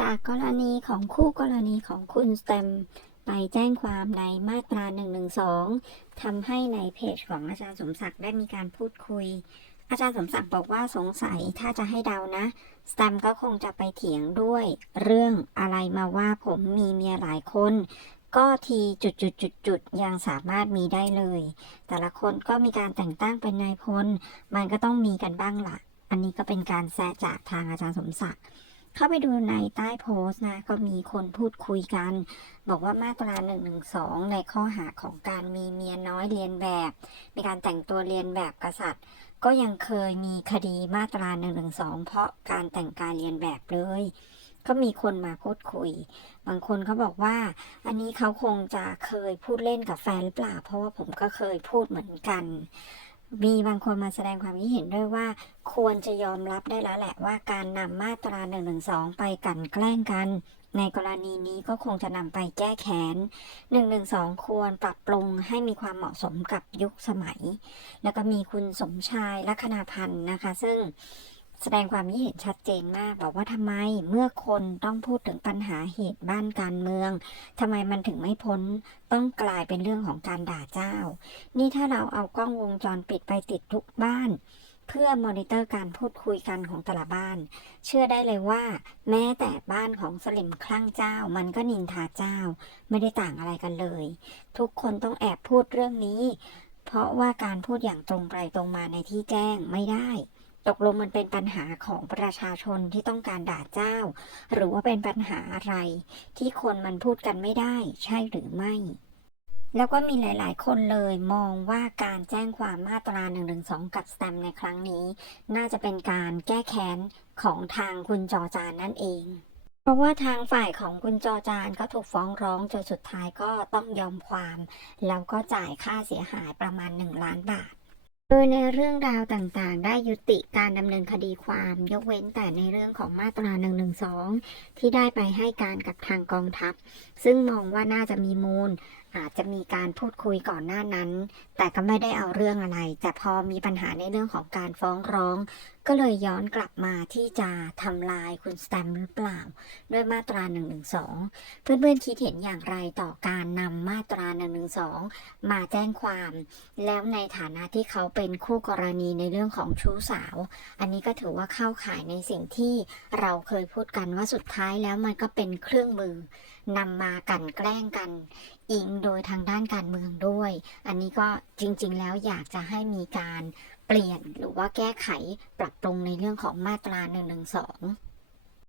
จากกรณีของคู่กรณีของคุณสแตมไปแจ้งความในมาตรา 112 ทำให้ในเพจของอาจารย์สมศักดิ์ได้มีการพูดคุย อาจารย์สมศักดิ์บอกว่าสงสัยถ้าจะให้เดานะ สแตมก็คงจะไปเถียงด้วย เรื่องอะไรมาว่าผมมีเมียหลายคน ก็ทีจุดจุดจุดจุดๆยังสามารถมีได้เลย แต่ละคนก็มีการแต่งตั้งเป็นนายพล มันก็ต้องมีกันบ้างล่ะ อันนี้ก็เป็นการแซะจากทางอาจารย์สมศักดิ์ เข้าไปดูในใต้โพสต์นะ ก็มีคนพูดคุยกัน บอกว่ามาตรา1นึในข้อหาของการมีเมียน้อยเรียนแบบ มีการแต่งตัวเรียนแบบกษัตริย์ ก็ยังเคยมีคดีมาตรา1นึเพราะการแต่งกายเรียนแบบเลยก็มีคนมาพูดคุย บางคนเขาบอกว่า อันนี้เขาคงจะเคยพูดเล่นกับแฟนหรือเปล่า เพราะว่าผมก็เคยพูดเหมือนกัน มีบางคนมาแสดงความคิดเห็นด้วยว่า ควรจะยอมรับได้แล้วแหละว่าการนำมาตรา1นึไปกันแกล้งกัน ในกรณีนี้ก็คงจะนำไปแก้แค้น1นึควรปรับปรุงให้มีความเหมาะสมกับยุคสมัย แล้วก็มีคุณสมชายลัคนาพันธ์นะคะ ซึ่ง แสดงความคิดเห็นชัดเจนมาก บอกว่าทำไมเมื่อคนต้องพูดถึงปัญหาเหตุบ้านการเมืองทำไมมันถึงไม่พ้นต้องกลายเป็นเรื่องของการด่าเจ้า นี่ถ้าเราเอากล้องวงจรปิดไปติดทุกบ้าน เพื่อมอนิเตอร์การพูดคุยกันของแต่ละบ้าน เชื่อได้เลยว่า แม้แต่บ้านของสลิมคลั่งเจ้า มันก็นินทาเจ้า ไม่ได้ต่างอะไรกันเลย ทุกคนต้องแอบพูดเรื่องนี้ เพราะว่าการพูดอย่างตรงไปตรงมาในที่แจ้งไม่ได้ ตกลงมันเป็นปัญหาของประชาชนที่ต้องการด่าเจ้า หรือว่าเป็นปัญหาอะไร ที่คนมันพูดกันไม่ได้ ใช่หรือไม่ แล้วก็มีหลาย ๆ คนเลยมองว่าการแจ้งความมาตรา1นึกับสแตมในครั้งนี้ น่าจะเป็นการแก้แค้นของทางคุณจอจานนั่นเองเพราะว่าทางฝ่ายของคุณจอจานก็ถูกฟ้องร้องจนสุดท้ายก็ต้องยอมความ แล้วก็จ่ายค่าเสียหายประมาณ 1 ล้านบาท โดยในเรื่องราวต่างๆ ได้ยุติการดำเนินคดีความยกเว้นแต่ในเรื่องของมาตรา1นึที่ได้ไปให้การกับทางกองทัพ ซึ่งมองว่าน่าจะมีมูล อาจจะมีการพูดคุยก่อนหน้านั้น แต่ก็ไม่ได้เอาเรื่องอะไร แต่พอมีปัญหาในเรื่องของการฟ้องร้อง ก็เลยย้อนกลับมาที่จะทำลายคุณสแตมหรือเปล่า ด้วยมาตรา1นึเพื่อนๆคิดเห็นอย่างไรต่อการนำมาตรา1นึมาแจ้งความ แล้วในฐานะที่เขาเป็นคู่กรณีในเรื่องของชู้สาว อันนี้ก็ถือว่าเข้าข่ายในสิ่งที่เราเคยพูดกันว่าสุดท้ายแล้วมันก็เป็นเครื่องมือนำมากันแกล้งกันอิงโดยทางด้านการเมืองด้วย อันนี้ก็จริงๆ แล้วอยากจะให้มีการ เปลี่ยนหรือว่าแก้ไขปรับปรุงในเรื่องของมาตรา1นึ